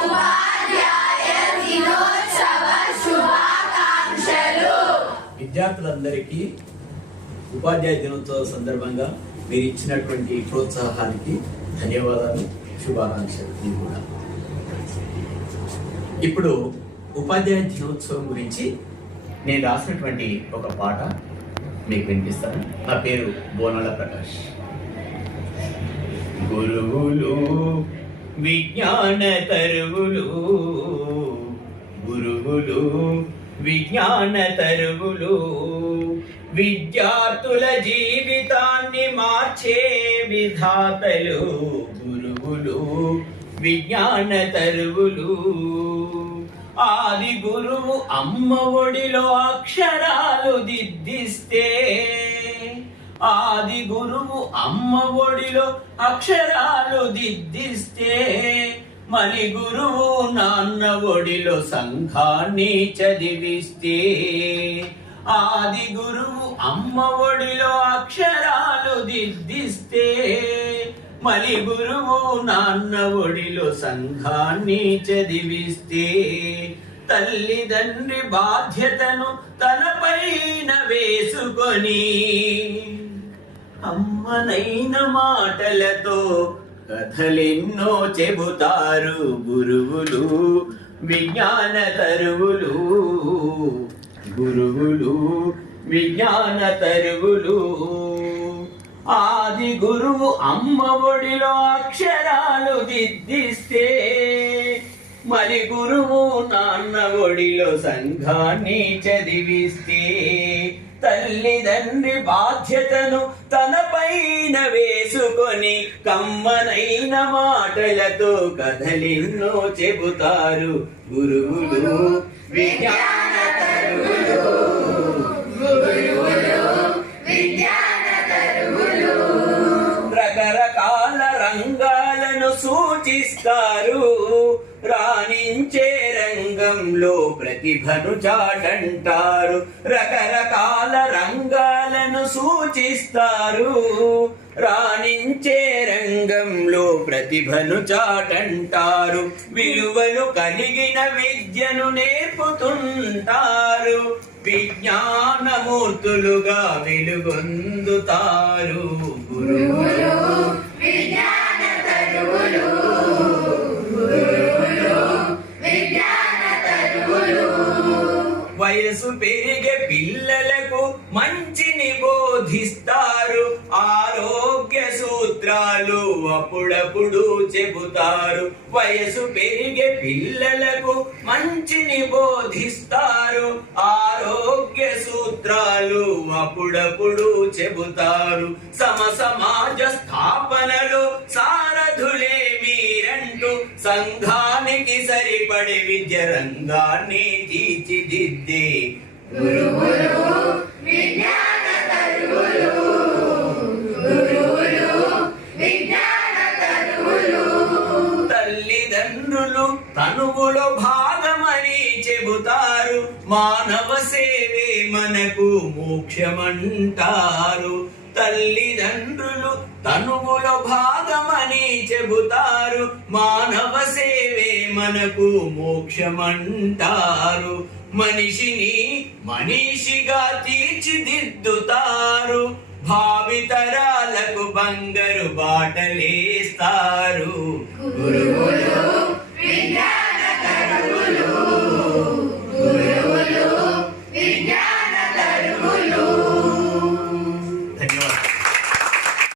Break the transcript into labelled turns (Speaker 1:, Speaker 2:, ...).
Speaker 1: ఉపాధ్యాయ దినోత్సవ శుభాకాంక్షలు.
Speaker 2: విద్యార్థులందరికీ ఉపాధ్యాయ దినోత్సవ సందర్భంగా మీరు ఇచ్చినటువంటి ప్రోత్సాహానికి ధన్యవాదాలు శుభాకాంక్షలు మీకు కూడా. ఇప్పుడు ఉపాధ్యాయ దినోత్సవం గురించి నేను రాసినటువంటి ఒక పాట మీకు వినిపిస్తాను. నా పేరు బోనాల ప్రకాష్. గురువులు విజ్ఞాన తరువులు గురువులు విజ్ఞాన తరువులు విద్యార్థుల జీవితాన్ని మార్చే విధాతలు. గురువులు విజ్ఞాన తరువులు ఆది గురువు అమ్మ ఒడిలో అక్షరాలు దిద్దిస్తే ఆది గురువు అమ్మ ఒడిలో అక్షరాలు దిద్దిస్తే మలి గురువు నాన్న ఒడిలో సంఘాన్ని చదివిస్తే. ఆది గురువు అమ్మ ఒడిలో అక్షరాలు దిద్దిస్తే మలి గురువు నాన్న ఒడిలో సంఘాన్ని చదివిస్తే. తల్లిదండ్రి బాధ్యతను తనపైన వేసుకొని అమ్మనైన మాటలతో కథలెన్నో చెబుతారు గురువులు విజ్ఞాన తరువులు. గురువులు విజ్ఞాన తరువులు. ఆది గురువు అమ్మ ఒడిలో అక్షరాలు దిద్దిస్తే మరి గురువు నాన్న ఒడిలో సంఘాన్ని చదివిస్తే తల్లిదండ్రి బాధ్యతను తన పైన వేసుకొని కమ్మనైన మాటలతో కథలెన్నో చెబుతారు గురువులు. విజ్ఞాన సూచిస్తారు. రాణించే రంగంలో ప్రతిభను చాటంటారు. రకరకాల రంగాలను సూచిస్తారు. రాణించే రంగంలో ప్రతిభను చాటంటారు. విలువలు కలిగిన విద్యను నేర్పుతుంటారు. విజ్ఞానమూర్తులుగా వెలుగొందుతారు. గురువులు
Speaker 1: విజ్ఞాన
Speaker 2: మంచిని బోధిస్తారు ఆరోగ్య సూత్రాలు అప్పుడప్పుడు చెబుతారు. వయసు పెరిగే పిల్లలకు మంచిని బోధిస్తారు ఆరోగ్య సూత్రాలు అప్పుడప్పుడు చెబుతారు. సమ సమాజ స్థాపనలో సారథులే మీరంటూ సంఘానికి సరిపడే విద్య రంగాన్ని తీర్చిదిద్దే. తల్లిదండ్రులు తనువులో భాగమని చెబుతారు. మానవ సేవే మనకు మోక్షమంటారు. తల్లిదండ్రులు తనువులో భాగమని చెబుతారు. మానవ సేవే మనకు మోక్షమంటారు. మనిషిని మనిషిగా తీర్చిదిద్దుతారు. భావితరాలకు బంగారు బాటలేస్తారు. గురువులు